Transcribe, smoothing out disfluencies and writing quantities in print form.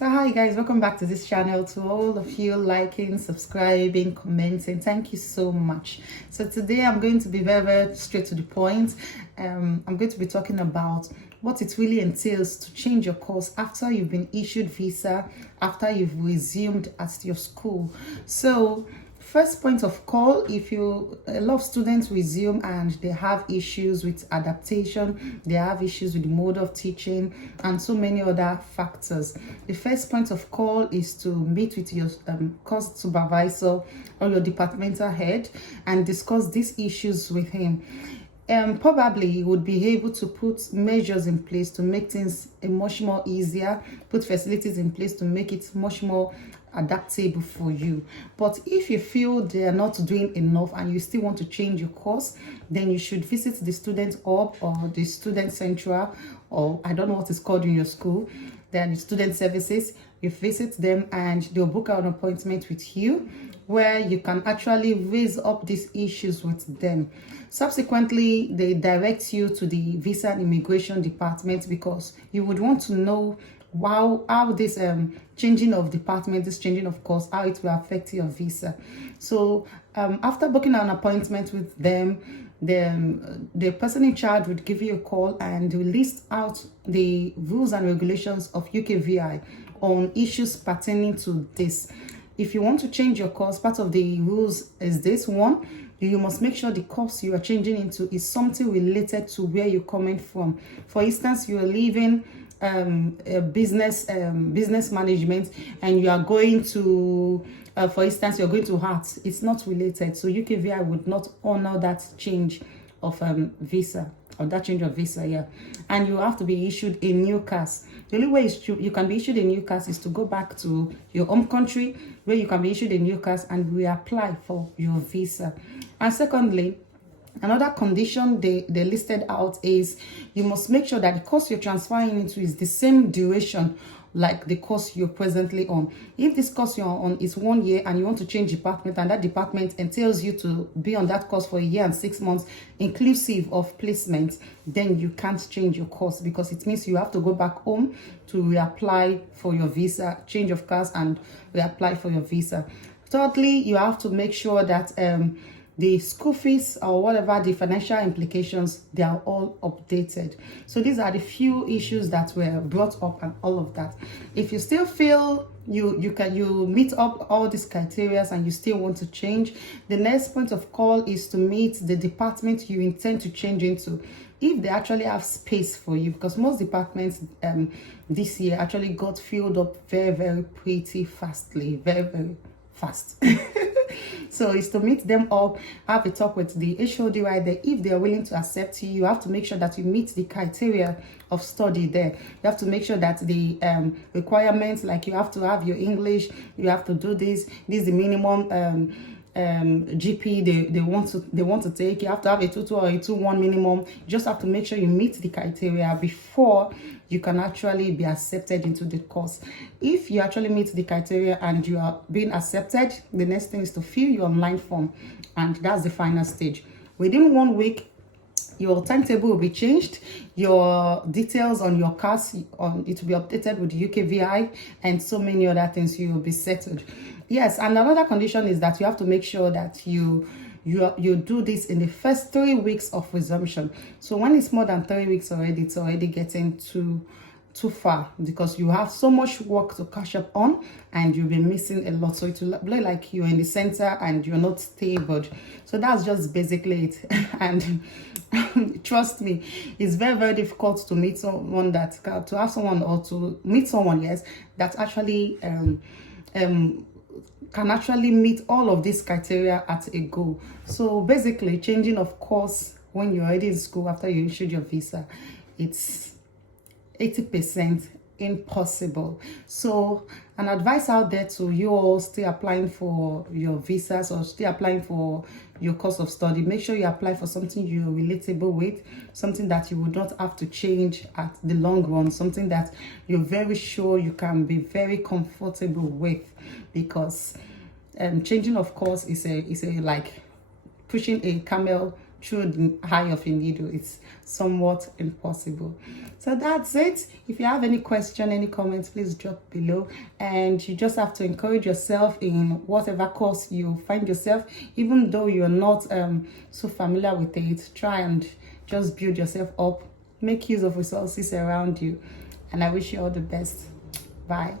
So hi guys, welcome back to this channel. To all of you liking, subscribing, commenting, thank you so much. So today I'm going to be very straight to the point. I'm going to be talking about what it really entails to change your course after you've been issued visa, after you've resumed at your school. So first point of call, if a lot of students resume and they have issues with adaptation, they have issues with the mode of teaching and so many other factors. The first point of call is to meet with your course supervisor or your departmental head and discuss these issues with him. Probably you would be able to put measures in place to make things much more easier, put facilities in place to make it much more adaptable for you. But if you feel they are not doing enough and you still want to change your course, then you should visit the student hub or the student central, or I don't know what it's called in your school, then the student services. You visit them and they'll book an appointment with you where you can actually raise up these issues with them. Subsequently, they direct you to the visa and immigration department because you would want to know how this changing of department, this changing of course, how it will affect your visa. So after booking an appointment with them, the person in charge would give you a call and will list out the rules and regulations of UKVI on issues pertaining to this. If you want to change your course, part of the rules is this one: you must make sure the course you are changing into is something related to where you're coming from. For instance, you are leaving a business management and you are going to for instance, you're going to arts. It's not related, so UKVI would not honor that change of visa, or that change of visa, yeah. And you have to be issued a new CAS. The only way you can be issued a new CAS is to go back to your home country where you can be issued a new CAS and reapply for your visa. And secondly, another condition they listed out is you must make sure that the course you're transferring into is the same duration like the course you're presently on. If this course you're on is 1 year and you want to change department and that department entails you to be on that course for 1 year and 6 months inclusive of placement, then you can't change your course because it means you have to go back home to reapply for your visa, change of class and reapply for your visa. Thirdly, you have to make sure that the school fees or whatever the financial implications, they are all updated. So these are the few issues that were brought up and all of that. If you still feel you meet up all these criteria and you still want to change, the next point of call is to meet the department you intend to change into, if they actually have space for you, because most departments this year actually got filled up very pretty fastly, very fast. So it's to meet them up, have a talk with the HOD right there. If they are willing to accept you, you have to make sure that you meet the criteria of study there. You have to make sure that the requirements, like you have to have your English, you have to do this is the minimum GP they want to take. You have to have a 2.2 or a 2.1 minimum. You just have to make sure you meet the criteria before you can actually be accepted into the course. If you actually meet the criteria and you are being accepted, the next thing is to fill your online form, and that's the final stage. Within 1 week, your timetable will be changed, your details on your CAS, it will be updated with UKVI, and so many other things. You will be settled. Yes, and another condition is that you have to make sure that you do this in the first 3 weeks of resumption. So when it's more than 3 weeks already, it's already getting too far because you have so much work to catch up on and you'll be missing a lot. So it will look like you're in the center and you're not stable. So that's just basically it. And trust me, it's very difficult to meet someone yes, that actually can actually meet all of these criteria at a go. So basically, changing of course when you're already in school after you issued your visa, it's 80% impossible. So an advice out there to you all still applying for your visas or still applying for your course of study, make sure you apply for something you're relatable with, something that you would not have to change at the long run, something that you're very sure you can be very comfortable with, because changing of course is a like pushing a camel through the eye of a needle. It's somewhat impossible. So that's it. If you have any question, any comments, please drop below. And you just have to encourage yourself in whatever course you find yourself, even though you're not so familiar with it. Try and just build yourself up, make use of resources around you, and I wish you all the best. Bye.